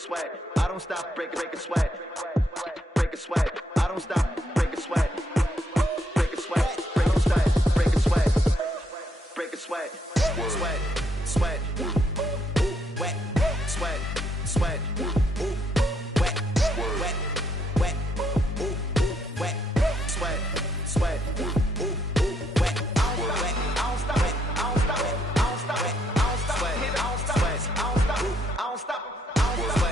Sweat. I don't stop breaking sweat. Breaking sweat. I don't stop breaking sweat. Breaking sweat. Breaking sweat. Breaking sweat. Breaking sweat. Sweat. Sweat. Ooh, wet. Sweat. Sweat. Ooh, wet. Wet. Wet. Ooh, wet. Sweat. Sweat. Ooh, wet. I don't stop it. I don't stop it. I don't stop it. I don't stop it. I don't stop it. I don't stop it. I don't stop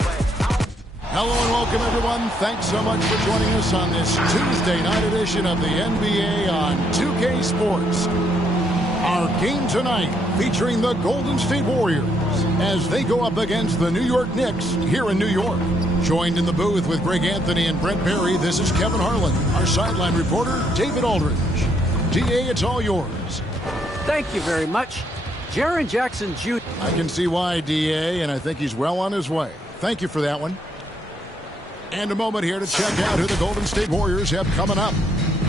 it. Hello and welcome, everyone. Thanks so much for joining us on this Tuesday night edition of the NBA on 2K Sports. Our game tonight featuring the Golden State Warriors as they go up against the New York Knicks here in New York. Joined in the booth with Greg Anthony and Brent Barry, this is Kevin Harlan. Our sideline reporter, David Aldridge. DA, it's all yours. Thank you very much. Jaren Jackson Jr. I can see why, DA, and I think he's well on his way. Thank you for that one. And a moment here to check out who the Golden State Warriors have coming up.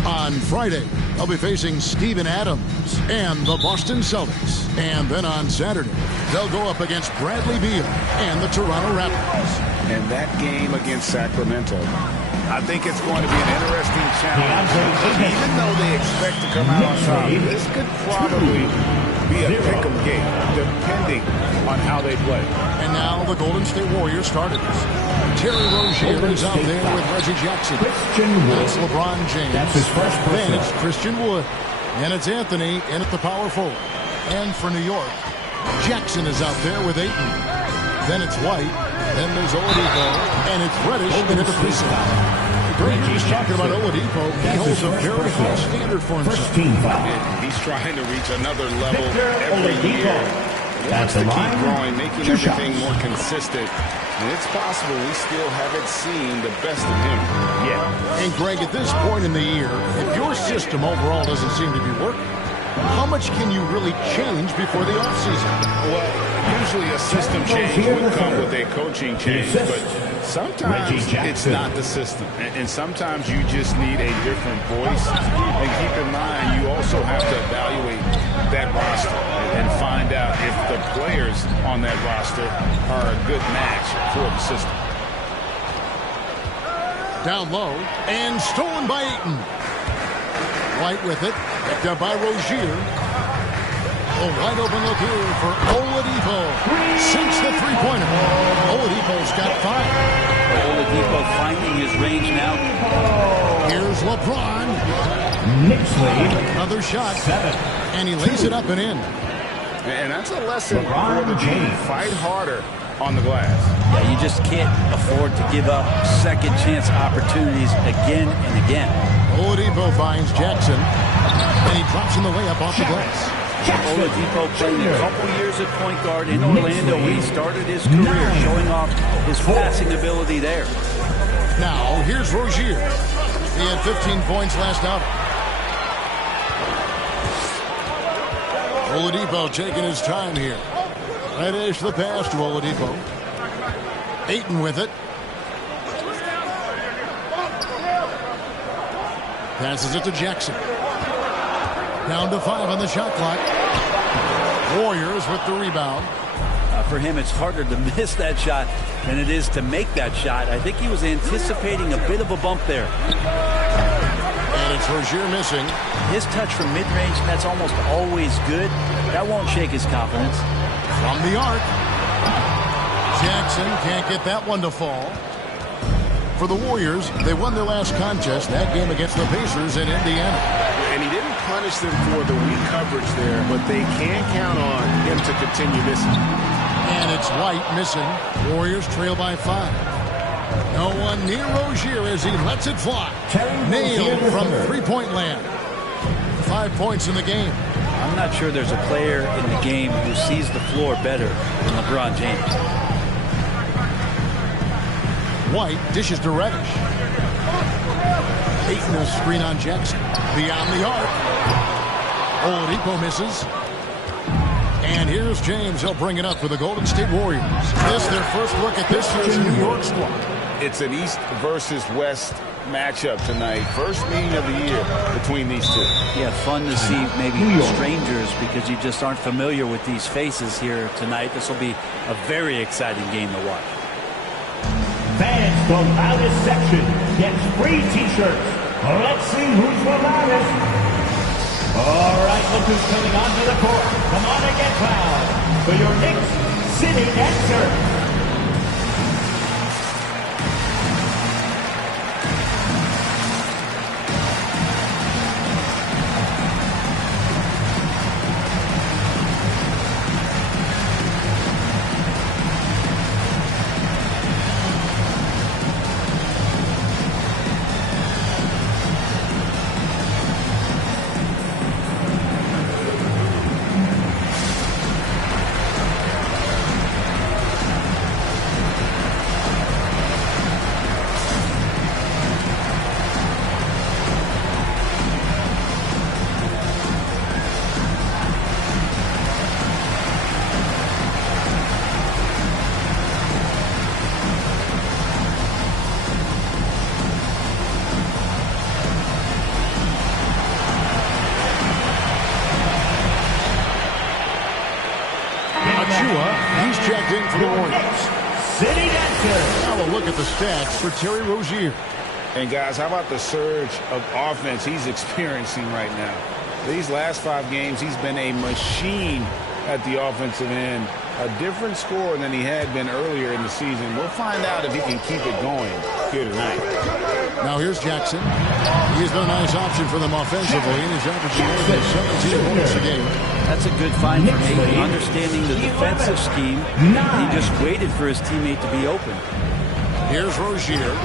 On Friday, they'll be facing Steven Adams and the Boston Celtics. And then on Saturday, they'll go up against Bradley Beal and the Toronto Raptors. And that game against Sacramento, I think it's going to be an interesting challenge. Even though they expect to come out on top, this could probably be a pick-em game, depending on how they play. And now the Golden State Warriors starters. Terry Rozier is out there with Reggie Jackson. It's LeBron James. That's his first then it's Christian Wood. And it's Anthony in at the power forward. And for New York, Jackson is out there with Ayton. Then it's White. Then there's Oladipo. And it's Reddish in at the precinct. Greg, you're just talking about Oladipo. He holds a very high standard for himself. He's trying to reach another level every year. He wants to keep growing, making everything more consistent. And it's possible we still haven't seen the best of him yet. And Greg, at this point in the year, if your system overall doesn't seem to be working, how much can you really change before the offseason? Well, usually a system change would come with a coaching change, but sometimes it's not the system. And sometimes you just need a different voice. And keep in mind, you also have to evaluate that roster and find out if the players on that roster are a good match for the system. Down low and stolen by Ayton. White with it, picked up by Rozier. A wide open look here for Oladipo. Sinks the three-pointer. Oladipo's got 5. Oladipo finding his range now. Here's LeBron. Knicks lead. Another shot. 7. And he lays it up and in. And that's a lesson for the team. Fight harder on the glass. Yeah, you just can't afford to give up second chance opportunities again and again. Oladipo finds Jackson, and he drops in the layup off the glass. Oladipo played a couple years at point guard in Orlando when he started his career, showing off his passing ability there. Now, here's Rozier. He had 15 points last outing. Oladipo taking his time here. Reddish the pass to Oladipo. Ayton with it. Passes it to Jackson. Down to 5 on the shot clock. Warriors with the rebound. For him, it's harder to miss that shot than it is to make that shot. I think he was anticipating a bit of a bump there. And it's Rozier missing. His touch from mid-range, that's almost always good. That won't shake his confidence. From the arc. Jackson can't get that one to fall. For the Warriors, they won their last contest, that game against the Pacers in Indiana. And he didn't punish them for the weak coverage there, but they can count on him to continue missing. And it's White missing. Warriors trail by 5. No one near Rozier as he lets it fly. Nailed from three-point land. 5 points in the game. I'm not sure there's a player in the game who sees the floor better than LeBron James. White dishes to Reddish. Ayton a screen on Jackson. Beyond the arc. Oladipo misses. And here's James. He'll bring it up for the Golden State Warriors. This their first look at this year's New York squad. It's an East versus West matchup tonight. First meeting of the year between these two. Yeah, fun to see maybe strangers because you just aren't familiar with these faces here tonight. This will be a very exciting game to watch. Fans, the loudest section gets free T-shirts. Let's see who's the loudest. All right, look who's coming onto the court. Come on and get loud for your Knicks City Dancer. He's checked in for the Warriors. City Dancer. Now a look at the stats for Terry Rozier. And guys, how about the surge of offense he's experiencing right now? These last 5 games, he's been a machine at the offensive end. A different score than he had been earlier in the season. We'll find out if he can keep it going here tonight. Now here's Jackson. He's been a nice option for them offensively, and he's averaging more than 17 points a game. That's a good find for me. Understanding the defensive scheme, he just waited for his teammate to be open. Here's Rozier,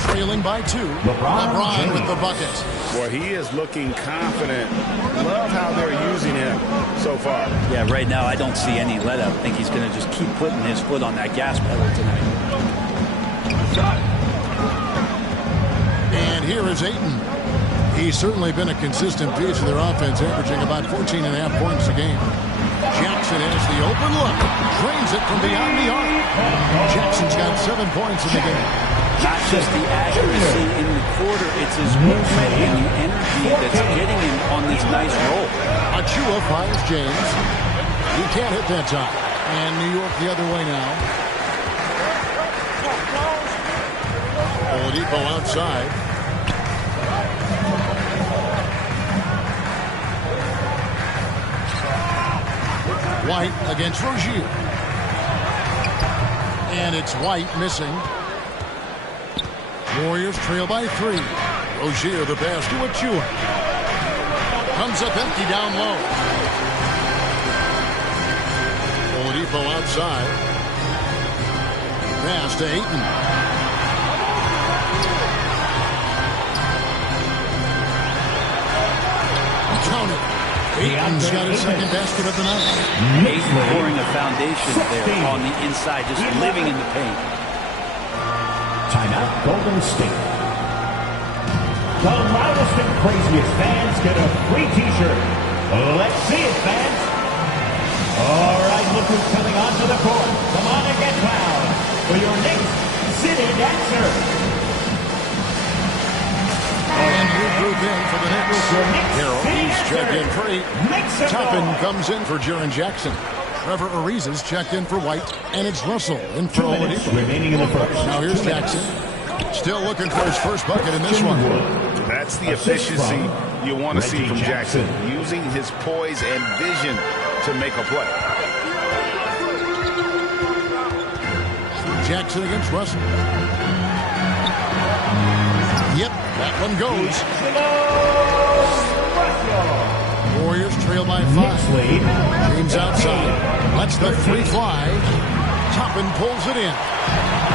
trailing by 2. LeBron with the bucket. Boy, he is looking confident. Love how they're using him so far. Yeah, right now I don't see any let up. I think he's going to just keep putting his foot on that gas pedal tonight. And here is Ayton. He's certainly been a consistent piece of their offense, averaging about 14.5 points a game. Jackson has the open look. Drains it from beyond the arc. Jackson's got 7 points in the game. Not just the accuracy in the quarter, it's his movement and the energy that's getting him on this nice roll. Achua fires James. He can't hit that time. And New York the other way now. Oladipo outside. White against Rozier. And it's White missing. Warriors trail by 3. Rozier the pass to Achua. Comes up empty down low. Oladipo outside. Pass to Ayton. Count it. Ayton's got his second basket of the night. Ayton pouring a foundation there on the inside, just living in the paint. Timeout, Golden State. The loudest and craziest fans get a free T-shirt. Let's see it, fans. All right, look who's coming onto the court. Come on and get loud for your Knicks City Dancer. And you group in for the Knicks. Harrell, he's checked in for 8. Toppin comes in for Jaren Jackson. Trevor Ariza's checked in for White, and it's Russell in for Oladipo. Remaining in the first. Now here's Jackson. Still looking for his first bucket in this one. That's the efficiency you want to see from Jackson. Using his poise and vision to make a play. Jackson against Russell. Yep, that one goes. Warriors trail by 5. James outside. Lets the 3 fly. Toppin pulls it in.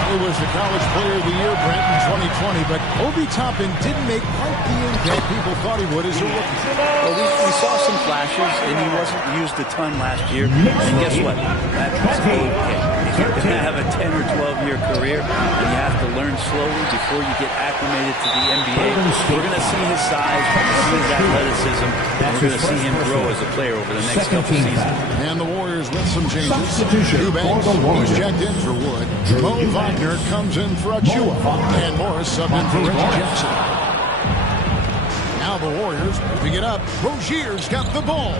It was the College Player of the Year, Brent, in 2020, but Obi Toppin didn't make quite the impact people thought he would as a rookie. Well, we saw some flashes, and he wasn't used a ton last year. And guess what? That was okay. If you're going to have a 10 or 12-year career, and you have to learn slowly before you get acclimated to the NBA. We're going to see his size, we're going to see his athleticism, and we're going to see him grow as a player over the next couple seasons. And the Warriors with some changes. Eubanks, he's checked in for Wood. Mo Wagner comes in for Achua. And Morris subbed in for Reggie Jackson. Now the Warriors moving it up. Rozier's got the ball.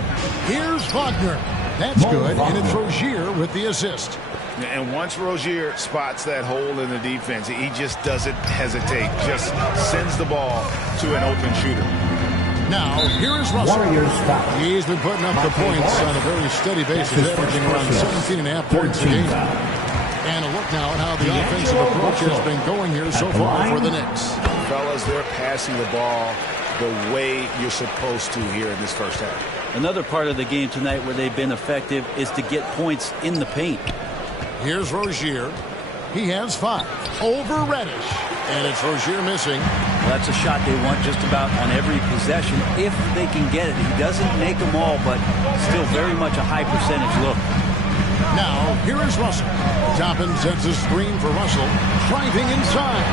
Here's Wagner. That's good, and it's Rozier with the assist. And once Rozier spots that hole in the defense, he just doesn't hesitate. Just sends the ball to an open shooter. Now, here is Russell. He's been putting up the points on a very steady basis, averaging around 17.5 points a game. And a look now at how the offensive approach has been going here so far for the Knicks. Fellas, they're passing the ball the way you're supposed to here in this first half. Another part of the game tonight where they've been effective is to get points in the paint. Here's Rozier. He has 5 over Reddish. And it's Rozier missing. Well, that's a shot they want just about on every possession if they can get it. He doesn't make them all, but still very much a high percentage look. Now, here is Russell. Toppin sets a screen for Russell. Driving inside.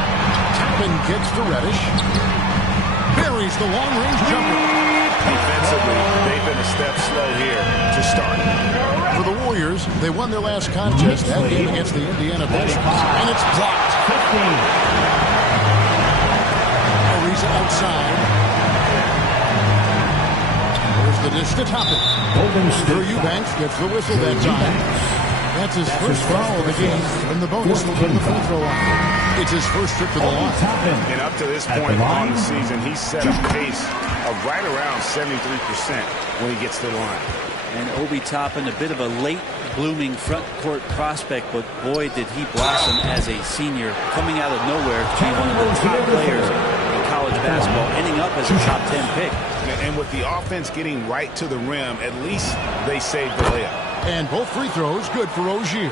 Toppin gets to Reddish. Buries the long-range jumper. Defensively, they've been a step slow here to start. For the Warriors, they won their last contest, that game against the Indiana Pacers. And it's blocked. Ariza outside. There's the dish to Toppin. Drew Eubanks gets the whistle that time. That's his first foul of the game from the bonus from the free throw line. It's his first trip to the line. And up to this point on the season, he's set a pace of right around 73% when he gets to the line. And Obi Toppin, a bit of a late blooming front court prospect, but boy did he blossom as a senior, coming out of nowhere to be one of the top players in college basketball, ending up as a top 10 pick. And with the offense getting right to the rim, at least they saved the layup. And both free throws good for Rozier.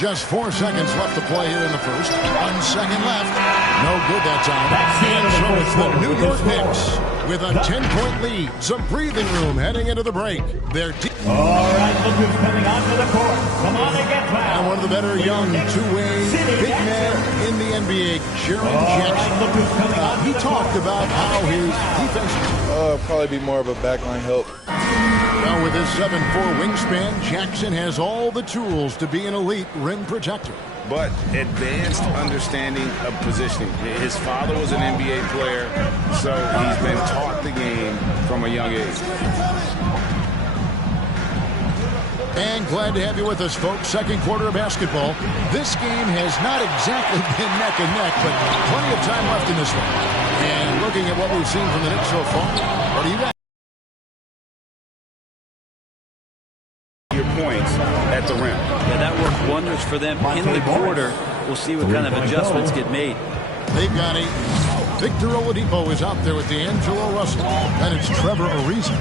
Just 4 seconds left to play here in the first. 1 second left. No good that time. And so it's the New York Knicks with a 10-point lead. Some breathing room heading into the break. They're deep. All right, look who's coming onto the court. Come on and get fouled. And one of the better young two-way big men in the NBA, Jaren Jackson. He talked about how his defense probably be more of a backline help. Well, with his 7'4" wingspan, Jackson has all the tools to be an elite rim protector. But advanced understanding of positioning. His father was an NBA player, so he's been taught the game from a young age. And glad to have you with us, folks. Second quarter of basketball. This game has not exactly been neck and neck, but plenty of time left in this one. And looking at what we've seen from the Knicks so far, what do you got? Your points at the rim. Yeah, that worked wonders for them in the quarter. We'll see what kind of adjustments get made. They've got 8. Victor Oladipo is out there with D'Angelo Russell. Then it's Trevor Ariza.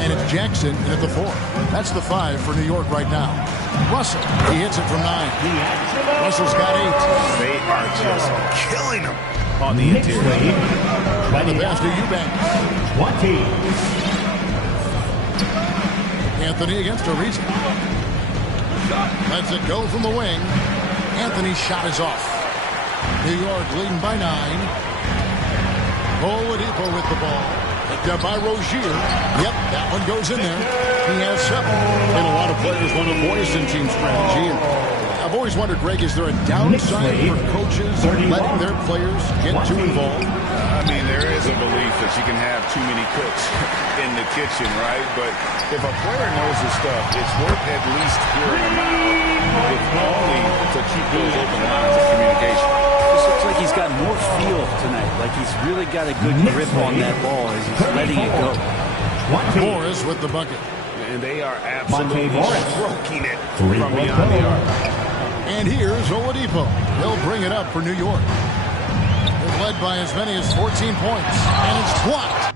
And it's Jackson in at the 4. That's the 5 for New York right now. Russell, he hits it from 9. Russell's got 8. They are just killing him on the interior. The pass to Eubanks. 20. Anthony against Ariza. Lets it go from the wing. Anthony's shot is off. New York leading by 9. Oladipo with the ball. Picked up by Rozier. Yep, that one goes in there. He has 7. And a lot of players want to avoid some team strategy. And I've always wondered, Greg, is there a downside for coaches letting their players get too involved? I mean, there is a belief that you can have too many cooks in the kitchen, right? But if a player knows his stuff, it's worth at least hearing him out, if only to keep those open lines of communication. This looks like he's got more feel tonight, like he's really got a good grip on that ball as he's letting it go. Morris with the bucket. And they are absolutely stroking it from beyond the arc. And here's Oladipo. He'll bring it up for New York. They're led by as many as 14 points. And it's blocked.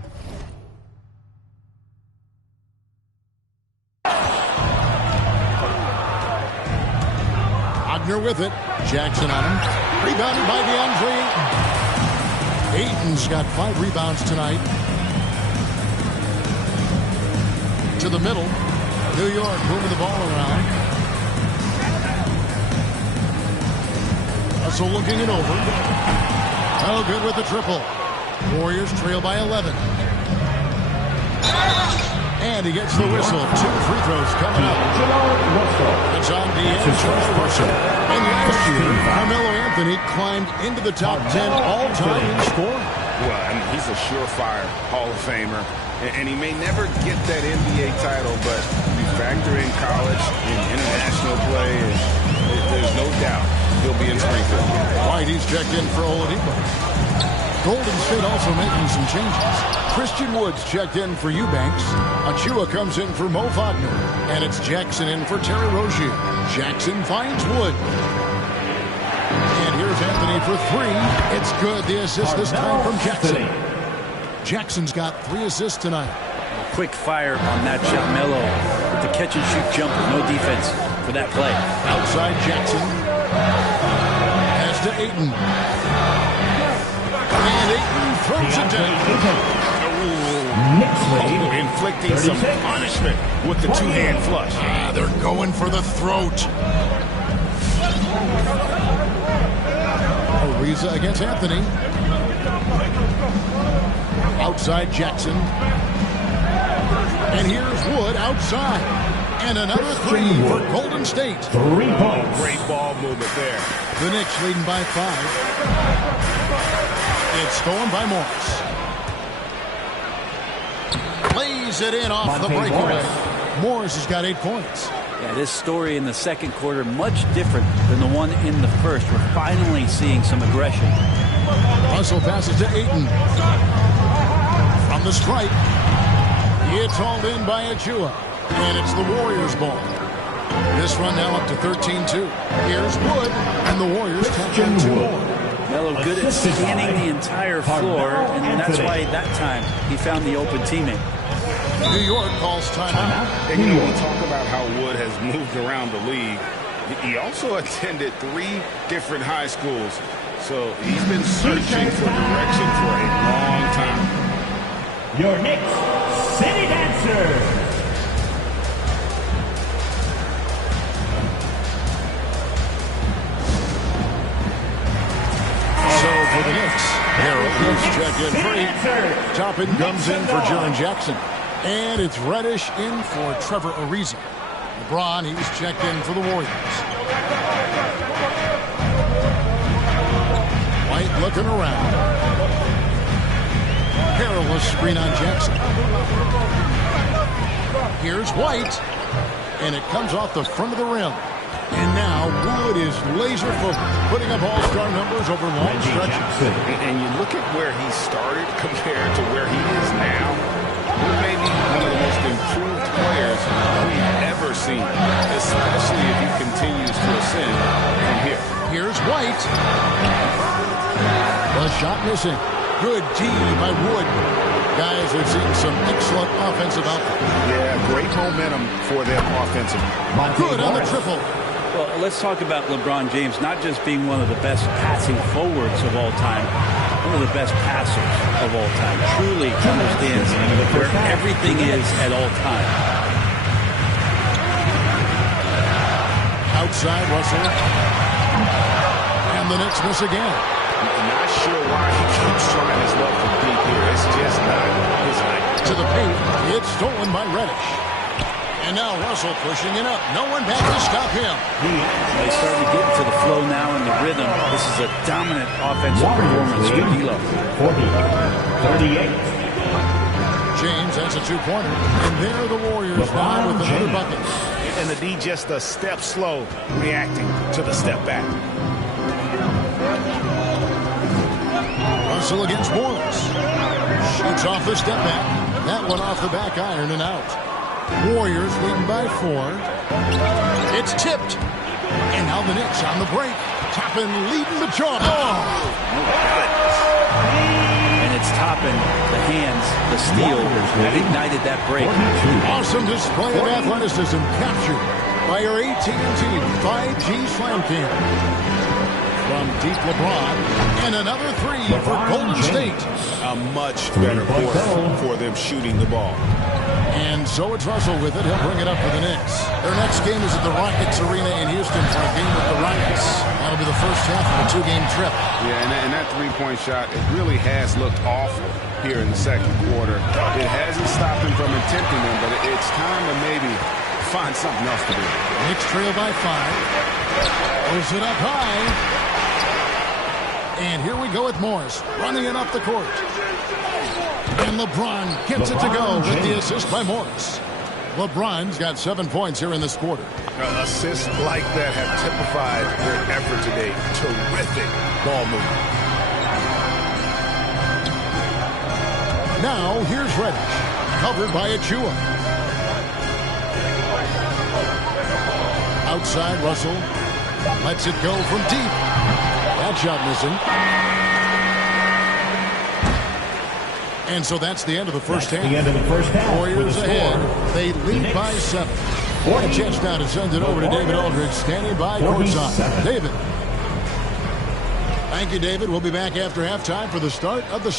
Wagner with it. Jackson on him. Rebounded by DeAndre Ayton. Ayton's got 5 rebounds tonight. To the middle. New York moving the ball around. Russell looking it over. Oh, good with the triple. Warriors trail by 11. And he gets the whistle. 2 free throws coming up. It's on D'Angelo Russell. And last year, Carmelo Anthony climbed into the top 10 all-time in scoring. Well, I mean, he's a surefire Hall of Famer. And he may never get that NBA title, but you factor in college and international play, and there's no doubt he'll be in Springfield. White, he's checked in for Oladipo. Golden State also making some changes. Christian Woods checked in for Eubanks. Achua comes in for Mo Wagner. And it's Jackson in for Terry Rozier. Jackson finds Wood. And here's Anthony for 3. It's good. The assist this time from Jackson. Jackson's got 3 assists tonight. Quick fire on that shot. Melo with the catch-and-shoot jumper. No defense for that play. Outside Jackson. Pass to Ayton. And Ayton throws it down. Inflicting some punishment with the 2-hand flush. They're going for the throat. Ariza against Anthony. Outside Jackson. And here's Wood outside. And another 3 for Golden State. 3 points. Great ball movement there. The Knicks leading by 5. It's stolen by Morris. Lays it in off the breakaway. Morris has got 8 points. Yeah, this story in the second quarter much different than the one in the first. We're finally seeing some aggression. Russell passes to Ayton. From the stripe. It's hauled in by Achua. And it's the Warriors' ball. This run now up to 13-2. Here's Wood. And the Warriors take on 2 more. Melo good at scanning the entire floor, and that's why that time he found the open teammate. New York calls timeout. And you know, we talk about how Wood has moved around the league. He also attended 3 different high schools. So he's been searching for direction for a long time. Your Knicks City Dancers. So for the Knicks, Harold is checked in free. Toppin comes in for Jaren Jackson. And it's Reddish in for Trevor Ariza. LeBron, he's checked in for the Warriors. White looking around. Perilous screen on Jackson. Here's White. And it comes off the front of the rim. And now Wood is laser focused, putting up all-star numbers over long stretches. And you look at where he started compared to where he is now. He may be one of the most improved players we've ever seen, especially if he continues to ascend from here. Here's White. The shot missing. Good D by Wood. Guys, they've seen some excellent offensive output. Yeah, great momentum for them offensively. Good on the triple. Well, let's talk about LeBron James not just being one of the best passing forwards of all time, one of the best passers of all time. Truly understands where everything is at all time. Outside Russell. And the Knicks miss again. Not sure why he keeps trying his luck from deep here. It's just not his night. To the paint. It's stolen by Reddish. And now Russell pushing it up. No one back to stop him. They starting to get into the flow now and the rhythm. This is a dominant offensive performance for D'Lo. 40-38. James has a 2-pointer. And there the Warriors now with another bucket. And the D just a step slow, reacting to the step back. Russell against Morris. Shoots off the step back. That one off the back iron and out. Warriors leading by 4. It's tipped. And now the Knicks on the break. Toppin leading the charge. And it's Toppin, the hands, the steal that ignited that break. Awesome display of athleticism captured by our AT&T 5G Slam Cam. From deep LeBron. And another 3 for Golden State. A much better quarter for them shooting the ball. And so it's Russell with it. He'll bring it up for the Knicks. Their next game is at the Rockets Arena in Houston for a game with the Rockets. That'll be the first half of a two-game trip. Yeah, and that three-point shot, it really has looked awful here in the second quarter. It hasn't stopped him from attempting them, but it's time to maybe find something else to do. Knicks trail by 5. Throws it up high. And here we go with Morris running it up the court. And LeBron gets it to go with the assist by Morris. LeBron's got 7 points here in this quarter. Assists like that have typified their effort today. Terrific ball movement. Now here's Reddish, covered by Achua. Outside, Russell lets it go from deep. That shot missing. And so that's the end of the first half. Warriors ahead. They lead by 7. A chance now to send it over to David Aldridge, standing by courtside. David. Thank you, David. We'll be back after halftime for the start of the...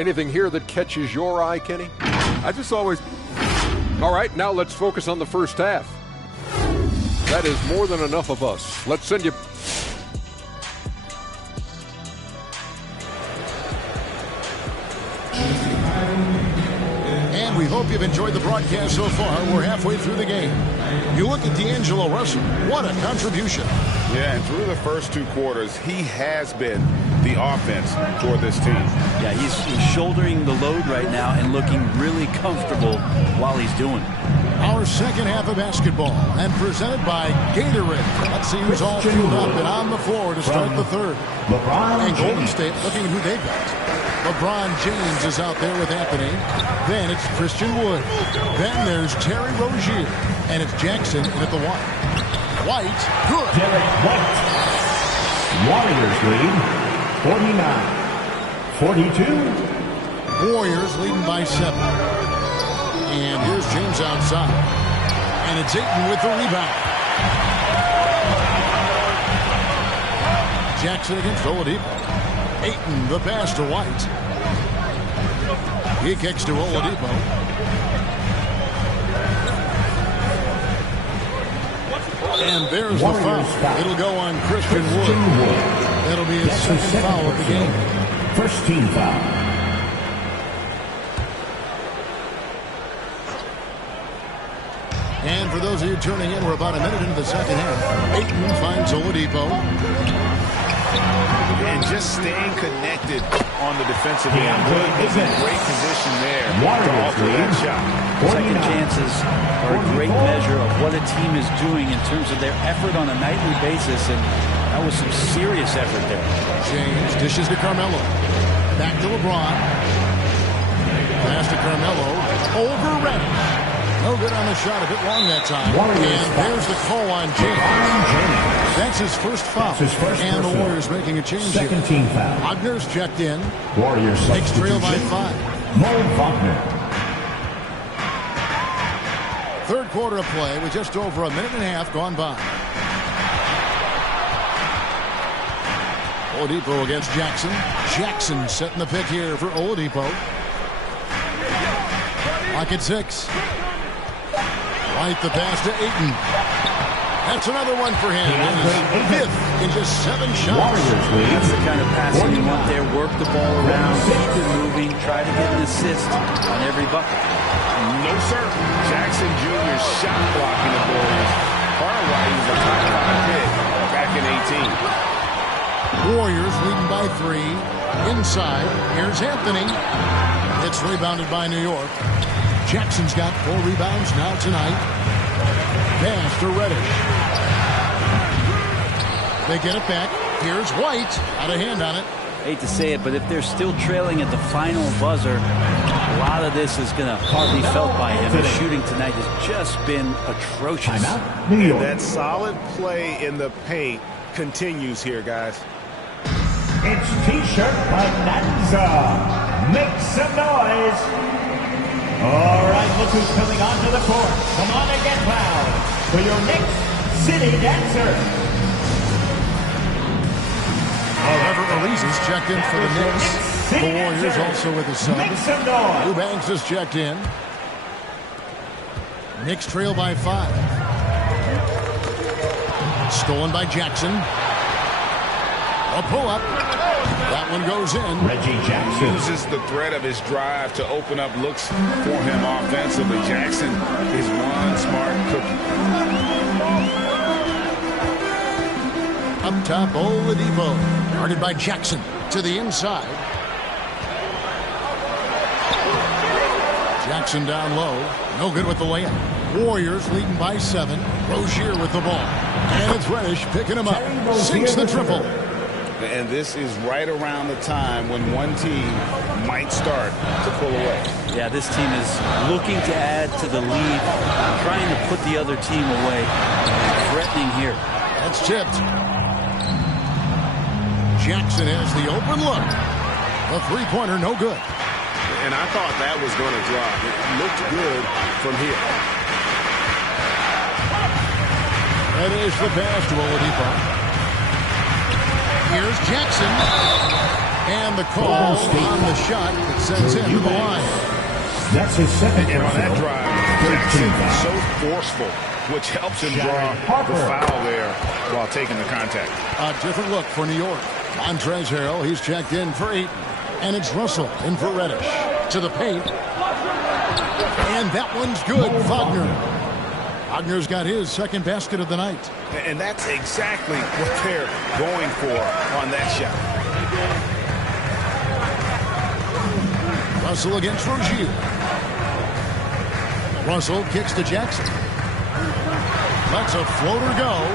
Anything here that catches your eye, Kenny? I just always... All right, now let's focus on the first half. That is more than enough of us. Let's send you... And we hope you've enjoyed the broadcast so far. We're halfway through the game. You look at D'Angelo Russell. What a contribution. Yeah, and through the first 2 quarters, he has been the offense for this team. Yeah, he's shouldering the load right now and looking really comfortable while he's doing it. Our second half of basketball, and presented by Gatorade. Let's see who's all fueled up and on the floor to start the third. And Golden State looking at who they've got. LeBron James is out there with Anthony. Then it's Christian Wood. Then there's Terry Rozier. And it's Jackson in at the 1. White, good. Derek White. Warriors lead 49-42. Warriors leading by 7. And here's James outside. And it's Ayton with the rebound. Jackson against Oladipo. Ayton, the pass to White. He kicks to Oladipo. And there's the foul. It'll go on Christian Wood. That'll be his second foul of the game. First team foul. And for those of you tuning in, we're about a minute into the second half. Ayton finds Oladipo. And just staying connected on the defensive end. Wood is in great position there to alter that shot. Second chances are a great measure of what a team is doing in terms of their effort on a nightly basis, and that was some serious effort there. James dishes to Carmelo. Back to LeBron. Pass to Carmelo. Over Reddish. No good on the shot, a bit long that time. And there's the call on James. That's his first foul. And the Warriors making a change here. Second team foul. Wagner's checked in. Warriors Knicks trail by 5. Mo Wagner. Third quarter of play with just over a minute and a half gone by. Oladipo against Jackson. Jackson setting the pick here for Oladipo. Lock at 6. White the pass to Ayton. That's another one for him. His 5th in just 7 shots. That's the kind of passing you want there. Work the ball around, keep it moving, try to get an assist on every bucket. No, sir. Jackson Jr.'s shot blocking abilities. Part of why he was a top 5 pick back in 18. Warriors leading by 3. Inside, here's Anthony. It's rebounded by New York. Jackson's got 4 rebounds now tonight. Pass to Reddish. They get it back. Here's White. Out of hand on it. Hate to say it, but if they're still trailing at the final buzzer, a lot of this is going to hardly felt by him. His shooting tonight has just been atrocious. And that solid play in the paint continues here, guys. It's T-shirt Bonanza. Make some noise. All right, look who's coming onto the court. Come on and get loud for your next City Dancer. However, Ariza's checked in for the Knicks. The Warriors also with a sub. Eubanks is checked in. Knicks trail by 5. Stolen by Jackson. A pull-up. That one goes in. Reggie Jackson uses the threat of his drive to open up looks for him offensively. Jackson is one smart cookie. Up top, Oladipo. Guarded by Jackson to the inside. Jackson down low. No good with the layup. Warriors leading by 7. Rozier with the ball. And it's Reddish picking him up. Sinks the triple. And this is right around the time when one team might start to pull away. Yeah, this team is looking to add to the lead, trying to put the other team away. Threatening here. That's tipped. Jackson has the open look. The three-pointer, no good. And I thought that was going to drop. It looked good from here. That is the pass to Oladipo. Here's Jackson. And the call on the shot that sends him to the line. That's his second. And on that drive, Jackson is so forceful, which helps him draw the foul there while taking the contact. A different look for New York. Montrezl Harrell, he's checked in for 8. And it's Russell in for Reddish. To the paint. And that one's good. Wagner. Wagner's got his second basket of the night. And that's exactly what they're going for on that shot. Russell against Rozier. Russell kicks to Jackson. Lets a floater go.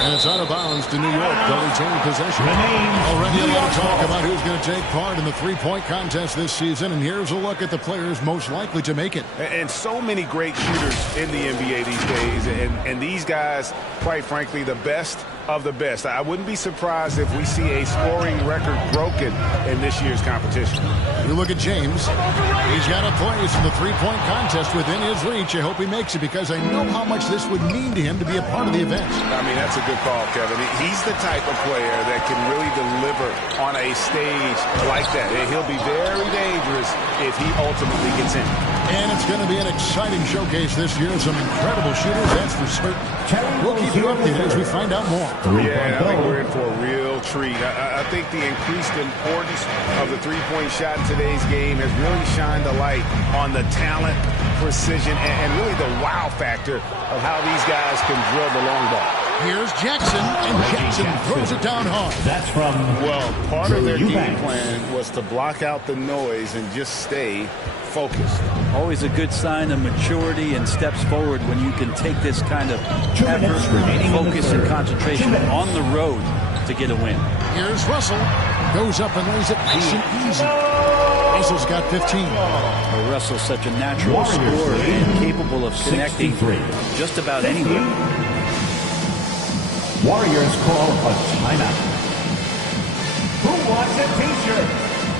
And it's out of bounds to New York. They'll retain possession. Already a lot of talk about who's going to take part in the three-point contest this season. And here's a look at the players most likely to make it. And so many great shooters in the NBA these days. And these guys, quite frankly, the best of the best. I wouldn't be surprised if we see a scoring record broken in this year's competition. You look at James. He's got a place in the three-point contest within his reach. I hope he makes it because I know how much this would mean to him to be a part of the event. I mean, that's a good call, Kevin. He's the type of player that can really deliver on a stage like that. And he'll be very dangerous if he ultimately gets in. And it's going to be an exciting showcase this year. Some incredible shooters, that's for certain. We'll keep you updated as we find out more. Yeah, I think we're in for a real treat. I think the increased importance of the three-point shot in today's game has really shined a light on the talent, precision, and really the wow factor of how these guys can drill the long ball. Here's Jackson, and Jackson throws it down hard. That's from part of their game plan was to block out the noise and just stay focused. Always a good sign of maturity and steps forward when you can take this kind of effort, focus, and concentration on the road to get a win. Here's Russell. Goes up and lays it nice and easy. Russell's got 15. Well, Russell's such a natural scorer and capable of connecting just about anywhere. Warriors call a timeout. Who wants a t-shirt?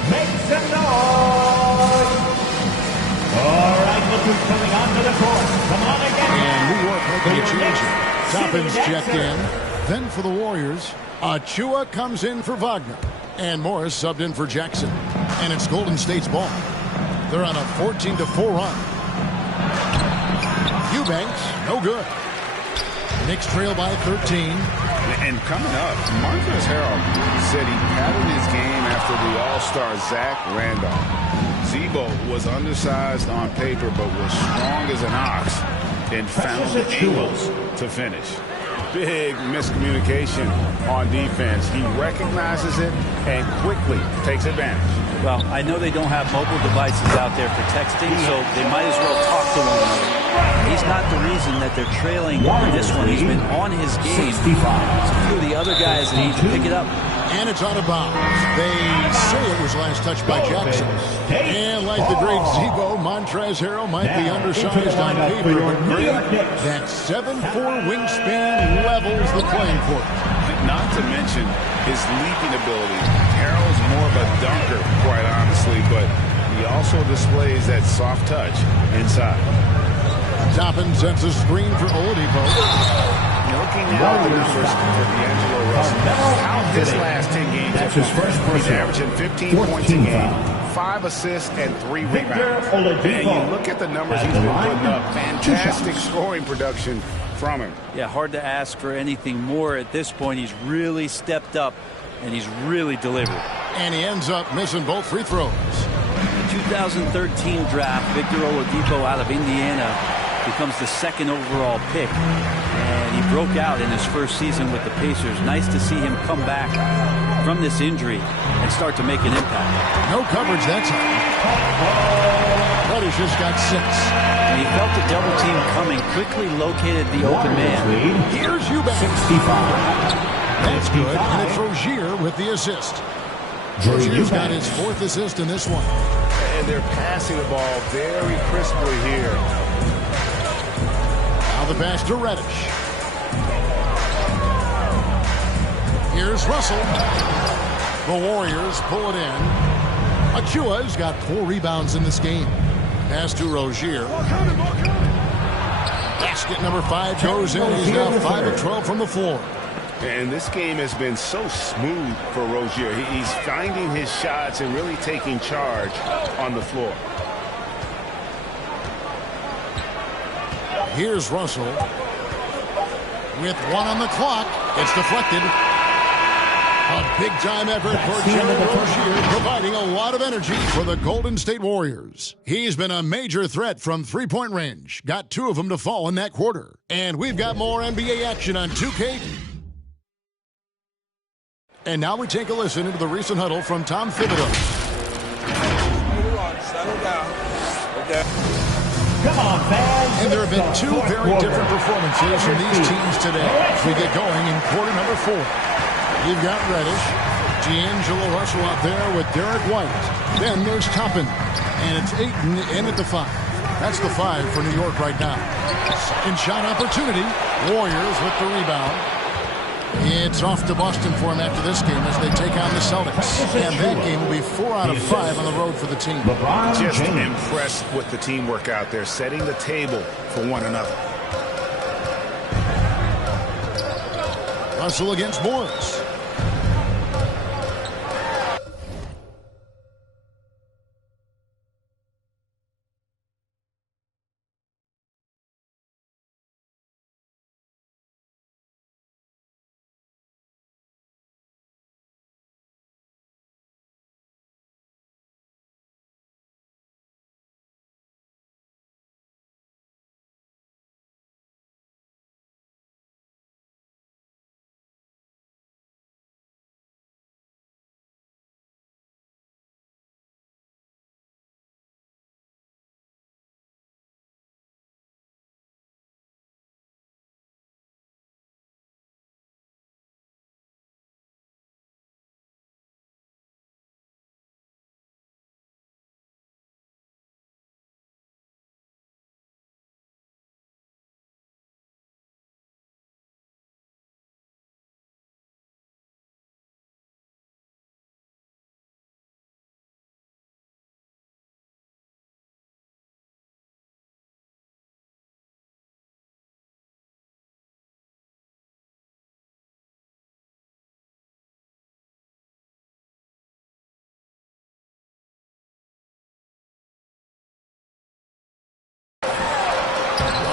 Make some noise! All right, look who's coming onto the court. Come on again. And New York making a change. Toppin's checked in. Then for the Warriors, Achua comes in for Wagner. And Morris subbed in for Jackson. And it's Golden State's ball. They're on a 14-4 run. Eubanks, no good. Knicks trail by 13. And coming up, Montrezl Harrell said he patterned his game after the All-Star Zach Randolph. Zebo was undersized on paper, but was strong as an ox and found angles to finish. Big miscommunication on defense. He recognizes it and quickly takes advantage. Well, I know they don't have mobile devices out there for texting, so they might as well talk to one another. He's not the reason that they're trailing this one. He's been on his game. It's a few of the other guys that need to pick it up. And it's out of bounds. They say it was last touched by Jackson. And like the great Zebo, Montrezl Harrell might be undersized on paper, but great. That 7'4" wingspan levels the playing court. Not to mention his leaping ability. Harrell's more of a dunker, quite honestly, but he also displays that soft touch inside. Toppin sends a screen for Oladipo. Looking now at the numbers for D'Angelo Russell. Out his last 10 games. That's his first He's averaging 15 points a game, 5 assists, and 3 rebounds. And you look at the numbers he's been putting up. Fantastic scoring production from him. Yeah, hard to ask for anything more at this point. He's really stepped up, and he's really delivered. And he ends up missing both free throws. The 2013 draft, Victor Oladipo out of Indiana becomes the second overall pick. And he broke out in his first season with the Pacers. Nice to see him come back from this injury and start to make an impact. No coverage that time. Reddish has got 6. And he felt the double team coming, quickly located the open man. Here's Eubanks. 65. That's good, and it's Rozier with the assist. Rozier's got his 4th assist in this one. And they're passing the ball very crisply here. Now the pass to Reddish. Here's Russell. The Warriors pull it in. Achua's got 4 rebounds in this game. Pass to Rozier. Basket number 5 goes in. He's now 5 of 12 from the floor. And this game has been so smooth for Rozier. He's finding his shots and really taking charge on the floor. Here's Russell. With 1 on the clock. It's deflected. A big-time effort for Terry Rozier, providing a lot of energy for the Golden State Warriors. He's been a major threat from three-point range. Got 2 of them to fall in that quarter. And we've got more NBA action on 2K. And now we take a listen into the recent huddle from Tom Thibodeau. Settle down. Okay. Come on, fans. And there have been 2 very different performances from these teams today as we get going in quarter number 4. You've got Reddish, D'Angelo Russell out there with Derek White. Then there's Toppin, and it's Ayton in at the 5. That's the 5 for New York right now. Second shot opportunity. Warriors with the rebound. It's off to Boston for him after this game as they take on the Celtics. And that game will be 4 out of 5 on the road for the team. Just impressed with the teamwork out there, setting the table for one another. Russell against Morris.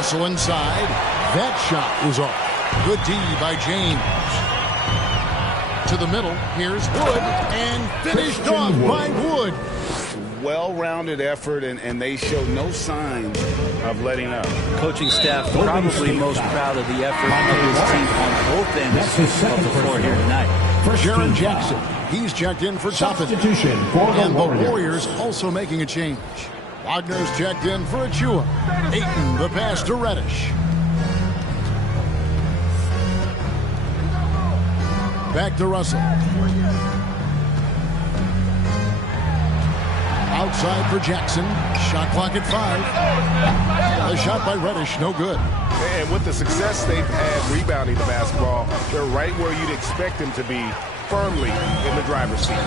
Russell inside. That shot is off. Good D by James. To the middle. Here's Wood. And finished off by Wood. Well-rounded effort, and they show no signs of letting up. Coaching staff probably most proud of the effort of his team on both ends of the floor here tonight. Jaren Jackson. He's checked in for Toppin. And the Warriors also making a change. Wagner's checked in for Achua. Ayton, the pass to Reddish. Back to Russell. Outside for Jackson. Shot clock at 5. A shot by Reddish, no good. And with the success they've had rebounding the basketball, they're right where you'd expect them to be, firmly in the driver's seat.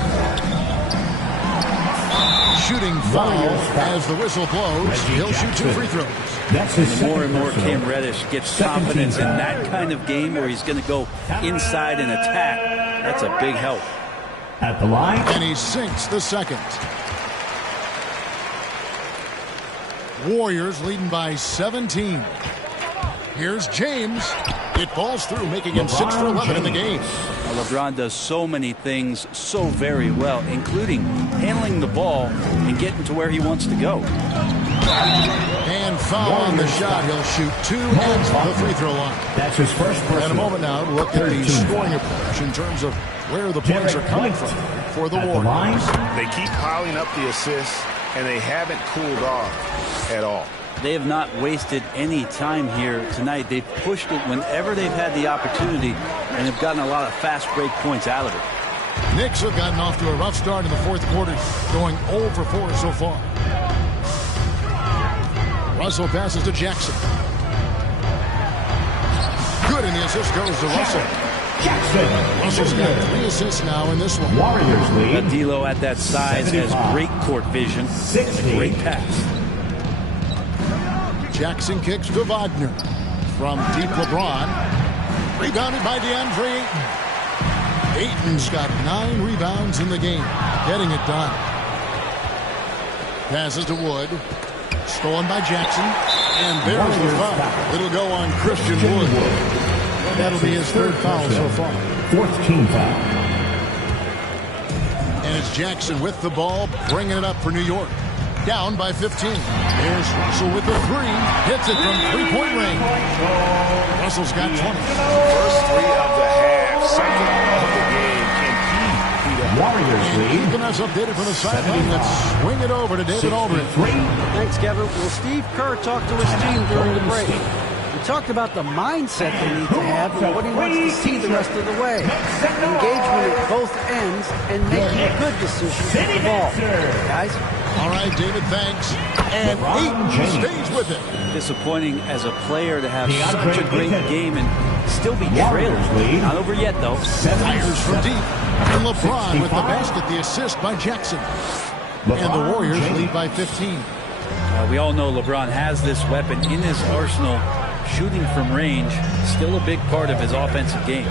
shooting foul as the whistle blows. He'll shoot 2 free throws. And more and more Cam Reddish gets confidence in that kind of game where he's going to go inside and attack. That's a big help. At the line. And he sinks the second. Warriors leading by 17. Here's James. It falls through, making him 6 for 11 in the game. Well, LeBron does so many things so very well, including handling the ball and getting to where he wants to go. And foul on the shot. He'll shoot 2 at the free throw line. That's his first personal. In a moment now, to look at the scoring approach in terms of where the points are coming from for the Warriors. They keep piling up the assists, and they haven't cooled off at all. They have not wasted any time here tonight. They've pushed it whenever they've had the opportunity and have gotten a lot of fast break points out of it. Knicks have gotten off to a rough start in the fourth quarter, going 0 for 4 so far. Russell passes to Jackson. Good, and the assist goes to Russell. Jackson. Russell's got 3 assists now in this one. Warriors lead. D'Lo at that size has great court vision. And a great pass. Jackson kicks to Wagner. From deep, LeBron. Rebounded by DeAndre Ayton. Ayton's got 9 rebounds in the game. Getting it done. Passes to Wood. Stolen by Jackson. And there's the foul. It'll go on Christian Wood. That'll be his 3rd foul so far. 4th team foul. And it's Jackson with the ball, bringing it up for New York. Down by 15. There's Russell with the 3. Hits it from 3-point range. Russell's got 20. First 3 of the half, second of the game. Can he beat up? Warriors lead. Keeping us updated from the sideline. Let's swing it over to David Aldridge. Thanks, Kevin. Well, Steve Kerr talked to his team during the break. He talked about the mindset they need to have and what he wants to see the rest of the way. Engagement at both ends and making good decisions with the ball. Guys? All right, David, thanks. And Ayton stays with it. Disappointing as a player to have such a great game and still be trailing. Not over yet, though. Fires from deep. And LeBron with the basket, the assist by Jackson. And the Warriors lead by 15. We all know LeBron has this weapon in his arsenal. Shooting from range, still a big part of his offensive game.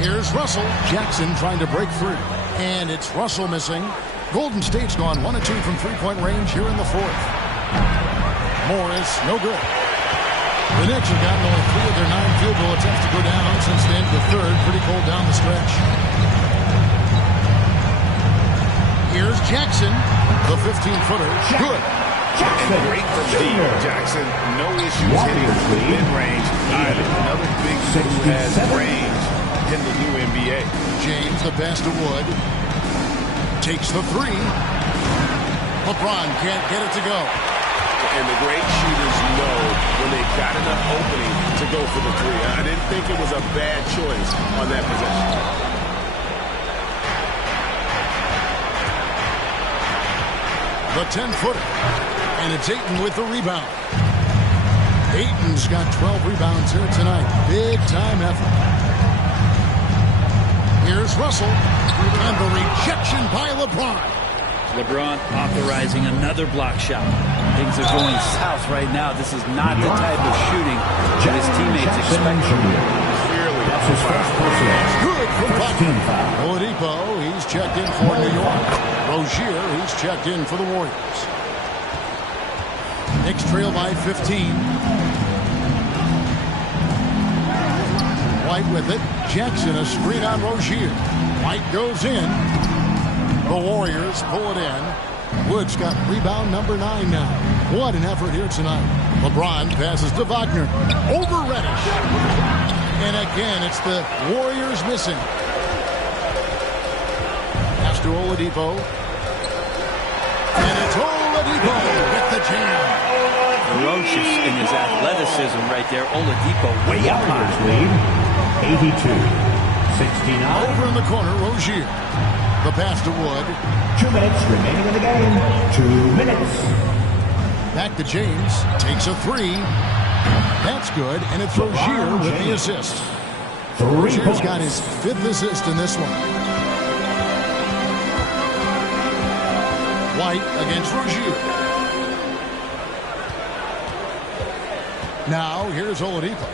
Here's Russell. Jackson trying to break through. And it's Russell missing. Golden State's gone 1 of 2 from 3-point range here in the 4th. Morris, no good. The Knicks have gotten only 3 of their 9 field goal attempts to go down since the end of the 3rd. Pretty cold down the stretch. Here's Jackson, the 15-footer. Good. And great from deep. Jackson, no issues hitting the mid-range either. Another big who has range in the new NBA. James, the pass to Wood. Takes the 3. LeBron can't get it to go. And the great shooters know when they've got enough opening to go for the 3. I didn't think it was a bad choice on that possession. The 10-footer. And it's Ayton with the rebound. Ayton's got 12 rebounds here tonight. Big-time effort. Here's Russell. And the rejection by LeBron. LeBron authorizing another block shot. Things are going south right now. This is not the type of shooting that his teammates expect from him. That's his first personal. Good from Buckner. Oladipo, he's checked in for New York. Rozier, he's checked in for the Warriors. Knicks trail by 15. White with it. Jackson, a screen on Rozier. White goes in. The Warriors pull it in. Wood's got rebound number 9 now. What an effort here tonight. LeBron passes to Wagner. Over Reddish. And again, it's the Warriors missing. Pass to Oladipo. And it's Oladipo with the jam. Ferocious in his athleticism right there. Oladipo way up high. Lead 82-69. Over in the corner, Rozier. The pass to Wood. 2 minutes remaining in the game. 2 minutes. Back to James. Takes a 3. That's good. And it's Rozier with the assist. Rozier's got his 5th assist in this one. White against Rozier. Now, here's Oladipo.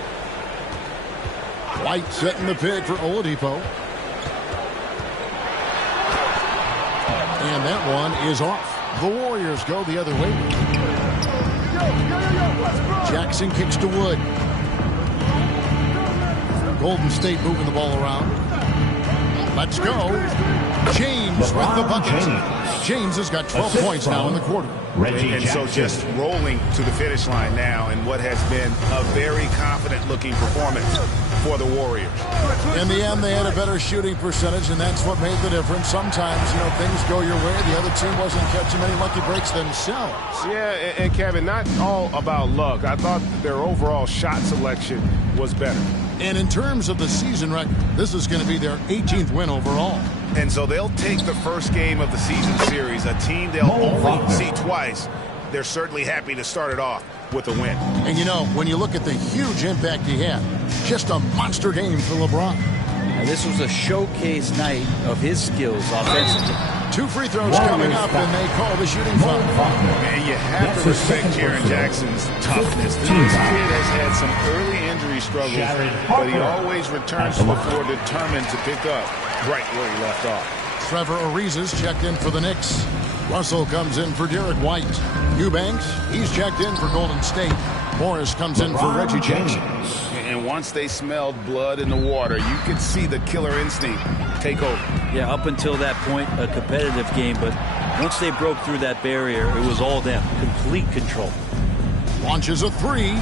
White setting the pick for Oladipo. And that one is off. The Warriors go the other way. Jackson kicks to Wood. Golden State moving the ball around. Let's go. James with the bucket. James has got 12 points now in the quarter. And so just rolling to the finish line now in what has been a very confident-looking performance for the Warriors. In the end, they had a better shooting percentage, and that's what made the difference. Sometimes, things go your way. The other team wasn't catching many lucky breaks themselves. Yeah, and Kevin, not all about luck. I thought their overall shot selection was better. And in terms of the season record, this is going to be their 18th win overall. And so they'll take the first game of the season series, a team they'll only see twice. They're certainly happy to start it off with a win. And when you look at the huge impact he had, just a monster game for LeBron. Now, this was a showcase night of his skills offensively. 2 free throws coming up, and they call the shooting foul. Man, you have to respect Jaren Jackson's toughness. This kid has had some early injury struggles, but he always returns to the floor determined to pick up right where he left off. Trevor Ariza's checked in for the Knicks. Russell comes in for Derek White. Eubanks, he's checked in for Golden State. Morris comes in for Reggie Jackson. And once they smelled blood in the water, you could see the killer instinct take over. Yeah, up until that point, a competitive game, but once they broke through that barrier, it was all them. Complete control. Launches a 3.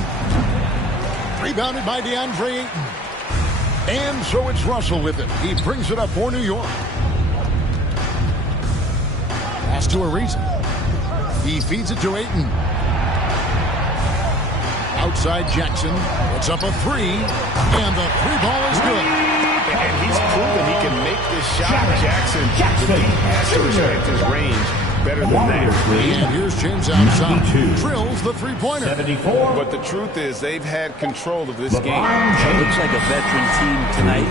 Rebounded by DeAndre Ayton. And so it's Russell with it. He brings it up for New York. Pass to Ariza. He feeds it to Ayton. Outside Jackson. It's up a 3. And the 3 ball is good. And he's proven he can make this shot. Jackson has to respect his range better than that. And here's James outside. Drills the 3-pointer. But the truth is they've had control of this game. It looks like a veteran team tonight,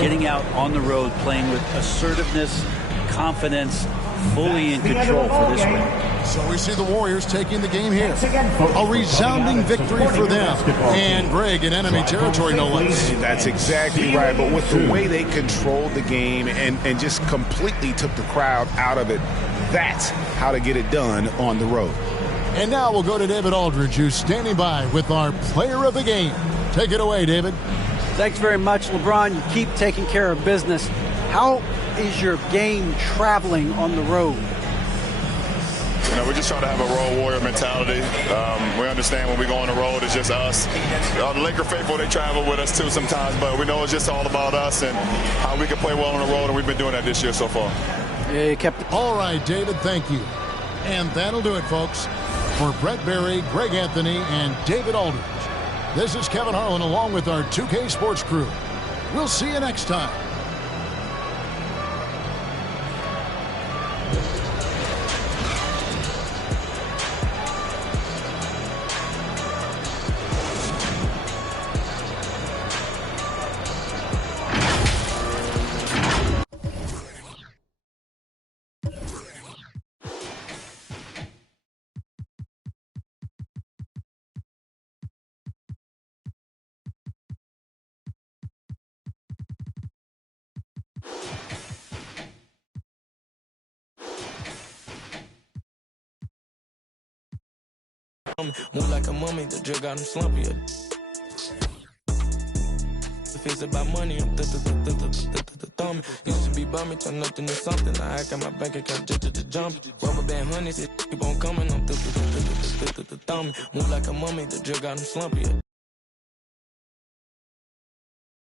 getting out on the road, playing with assertiveness, confidence, fully in control for this win. So we see the Warriors taking the game here. A resounding victory for them. And Greg in enemy territory, no less. That's exactly right. But with the way they controlled the game and just completely took the crowd out of it, that's how to get it done on the road. And now we'll go to David Aldridge, who's standing by with our player of the game. Take it away, David. Thanks very much, LeBron. You keep taking care of business. How is your game traveling on the road? We just try to have a road warrior mentality. We understand when we go on the road, it's just us. The Laker faithful, they travel with us too sometimes, but we know it's just all about us and how we can play well on the road, and we've been doing that this year so far. Yeah, you kept it. All right, David, thank you. And that'll do it, folks. For Brett Berry, Greg Anthony, and David Aldridge, this is Kevin Harlan along with our 2K Sports crew. We'll see you next time. Move like a mummy, the drug got him slumpy. If it's about money, I'm thumb. Used to be bummy, turn up into something. I got my bank account just to jump. Rubber band honeys, it keep on coming. I'm thumb. Move like a mummy, the drug got him slumpy.